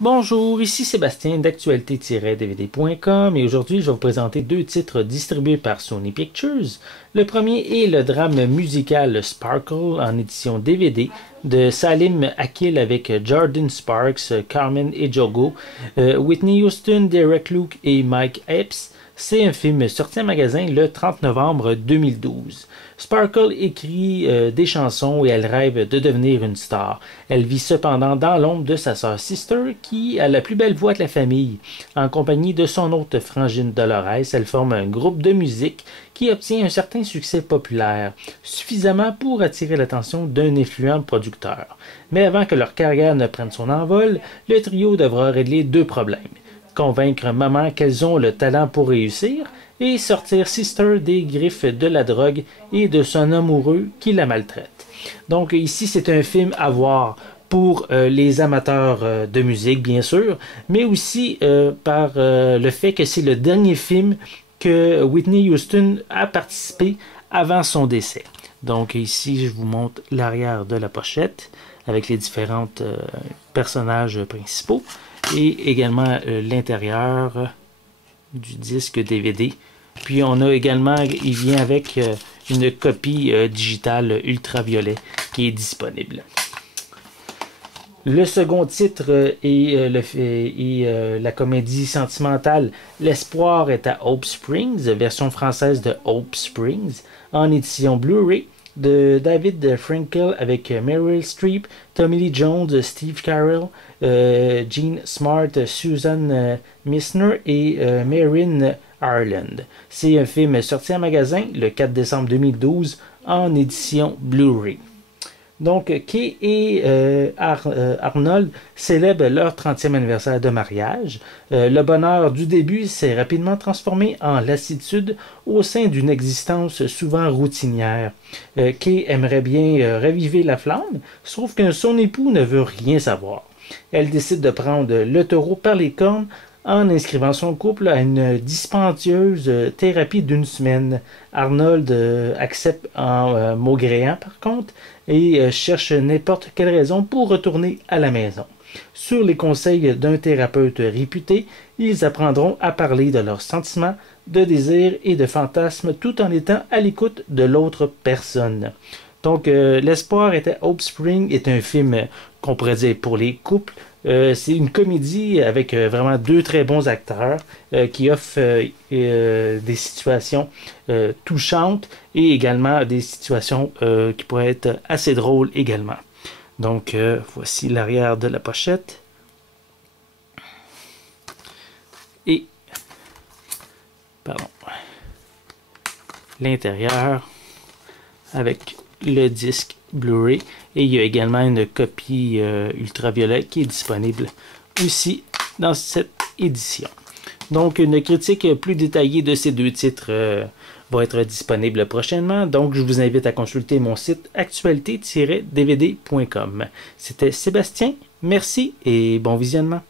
Bonjour, ici Sébastien d'actualité-dvd.com et aujourd'hui je vais vous présenter deux titres distribués par Sony Pictures. Le premier est le drame musical Sparkle en édition DVD de Salim Akil avec Jordan Sparks, Carmen Ejogo, Whitney Houston, Derek Luke et Mike Epps. C'est un film sorti en magasin le 30 novembre 2012. Sparkle écrit des chansons et elle rêve de devenir une star. Elle vit cependant dans l'ombre de sa sœur Sister qui a la plus belle voix de la famille. En compagnie de son autre frangine Dolores, elle forme un groupe de musique qui obtient un certain succès populaire, suffisamment pour attirer l'attention d'un influent producteur. Mais avant que leur carrière ne prenne son envol, le trio devra régler deux problèmes. Convaincre maman qu'elles ont le talent pour réussir et sortir Sister des griffes de la drogue et de son amoureux qui la maltraite. Donc ici, c'est un film à voir pour les amateurs de musique, bien sûr, mais aussi par le fait que c'est le dernier film que Whitney Houston a participé avant son décès. Donc ici, je vous montre l'arrière de la pochette avec les différents personnages principaux. Et également l'intérieur du disque DVD. Puis on a également, il vient avec une copie digitale ultraviolet qui est disponible. Le second titre est la comédie sentimentale L'espoir est à Hope Springs, version française de Hope Springs, en édition Blu-ray, de David Frankel avec Meryl Streep, Tommy Lee Jones, Steve Carell, Jean Smart, Susan Misner et Marin Ireland. C'est un film sorti en magasin le 4 décembre 2012 en édition Blu-ray. Donc, Kay et Arnold célèbrent leur 30e anniversaire de mariage. Le bonheur du début s'est rapidement transformé en lassitude au sein d'une existence souvent routinière. Kay aimerait bien raviver la flamme, sauf que son époux ne veut rien savoir. Elle décide de prendre le taureau par les cornes en inscrivant son couple à une dispendieuse thérapie d'une semaine. Arnold accepte en maugréant par contre et cherche n'importe quelle raison pour retourner à la maison. Sur les conseils d'un thérapeute réputé, ils apprendront à parler de leurs sentiments, de désirs et de fantasmes tout en étant à l'écoute de l'autre personne. Donc, L'espoir était Hope Spring est un film qu'on pourrait dire pour les couples. C'est une comédie avec vraiment deux très bons acteurs qui offrent des situations touchantes et également des situations qui pourraient être assez drôles également. Donc, voici l'arrière de la pochette. Et, l'intérieur avec le disque Blu-ray et il y a également une copie ultraviolet qui est disponible aussi dans cette édition. Donc une critique plus détaillée de ces deux titres va être disponible prochainement, donc je vous invite à consulter mon site actualité-dvd.com. C'était Sébastien, merci et bon visionnement.